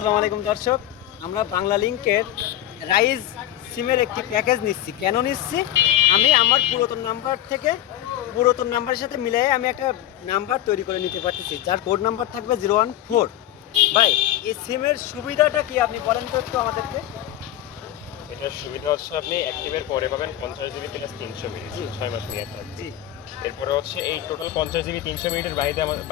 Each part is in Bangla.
আসসালামু আলাইকুম দর্শক, আমরা বাংলা লিংকের রাইজ সিমের একটি প্যাকেজ নিচ্ছি। কেন নিচ্ছি? আমি আমার পুরাতন নাম্বার থেকে পুরাতন নাম্বারের সাথে মিলিয়ে আমি একটা নাম্বার তৈরি করে নিতে পারতেছি, যার কোড নাম্বার থাকবে 014। ভাই, এই সিমের সুবিধাটা কি আপনি বলেন তো একটু আমাদেরকে। এটার সুবিধা হচ্ছে আপনি অ্যাক্টিভের পরে পাবেন 50 জিবি প্লাস 300 মিনিট, 6 মাস মেয়াদ থাকবে। জি, এরপরে হচ্ছে এই টোটাল 50 জিবি 300 মিনিটের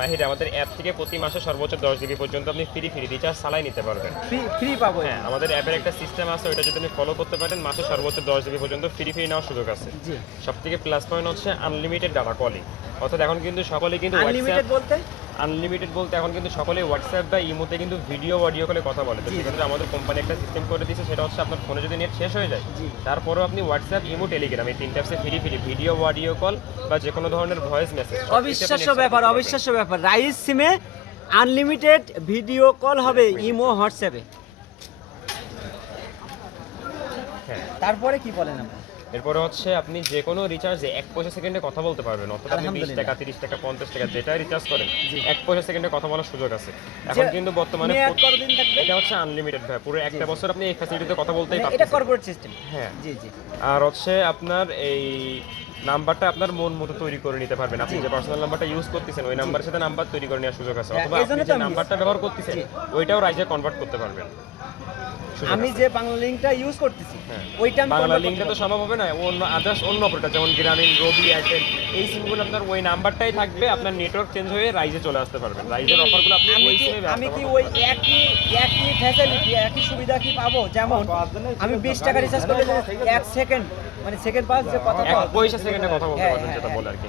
বাইরে আমাদের অ্যাপ থেকে প্রতি মাসে সর্বোচ্চ 10 জিবি পর্যন্ত আপনি ফ্রি রিচার্জ চালাই নিতে পারবেন। ফ্রি পাবো। হ্যাঁ, আমাদের অ্যাপের একটা সিস্টেম আছে, ওইটা যদি আপনি ফলো করতে পারেন মাসে সর্বোচ্চ 10 জিবি পর্যন্ত ফ্রি নেওয়ার সুযোগ আছে। জি, সবথেকে প্লাস পয়েন্ট হচ্ছে আনলিমিটেড ডাটা কলিং। অর্থাৎ এখন কিন্তু সকলেই কিন্তু আনলিমিটেড বলতে এখন কিন্তু সকলেই হোয়াটসঅ্যাপ বা ইমোতে কিন্তু ভিডিও অডিও কলে কথা বলে। তো সেক্ষেত্রে আমাদের কোম্পানি একটা সিস্টেম করে দিয়েছে, সেটা হচ্ছে আপনার ফোনে যদি নেট শেষ হয়ে যায় তারপরেও আপনি হোয়াটসঅ্যাপ, ইমো, টেলিগ্রাম এই তিনটা অ্যাপসে ফ্রি ভিডিও অডিও কল বা যে কোনো ধরনের ভয়েস মেসেজ। অবিশ্বাস্য ব্যাপার। রাইজ সিমে আনলিমিটেড ভিডিও কল হবে ইমো, হোয়াটসঅ্যাপে। হ্যাঁ, তারপরে কি বলেন আপনি? এরপরে হচ্ছে আপনি যে কোনো রিচার্জে 1 পয়সা সেকেন্ডে কথা বলতে পারবেন। অর্থাৎ আপনি 20 টাকা, 30 টাকা, 50 টাকা যেটা রিচার্জ করেন 1 পয়সা সেকেন্ডে কথা বলার সুযোগ আছে। এখন কিন্তু বর্তমানে কতদিন থাকবে? এটা হচ্ছে আনলিমিটেড ভাই, পুরো একটা বছর আপনি এই ফ্যাসিলিটিতে কথা বলতেই পারবেন। এটা কর্পোরেট সিস্টেম। হ্যাঁ, জি জি। আর হচ্ছে আপনার এই নাম্বারটা আপনার মন মতো তৈরি করে নিতে পারবেন। আপনি যে পার্সোনাল নাম্বারটা ইউজ করতেছেন ওই নাম্বারের সাথে নাম্বার তৈরি করে নেওয়ার সুযোগ আছে, অথবা আপনি যে নাম্বারটা ব্যবহার করতেছেন ওইটাও রাইজে কনভার্ট করতে পারবেন। আমি যে বাংলা লিংকটা ইউজ করতেছি ওইটা আমি বাংলা লিংকটা তো সম্ভব হবে না, অন্য আদার্স অন্য অপারেটর যেমন গ্রামীণ, রবি, এয়ারটেল এই সিমগুলো আপনার ওই নাম্বারটাই থাকবে, আপনার নেটওয়ার্ক চেঞ্জ হয়ে রাইজে চলে আসতে পারবেন। রাইজের অফারগুলো আপনি ওই সিমে আমি কি ওই একই ফ্যাসিলিটি, একই সুবিধা কি পাবো? যেমন আমি 20 টাকা রিচার্জ করলে 1 সেকেন্ড, মানে সেকেন্ড পাস যে কথা 1 পয়সা সেকেন্ডে কথা বলতে পারবেন, যেটা বলে আর কি।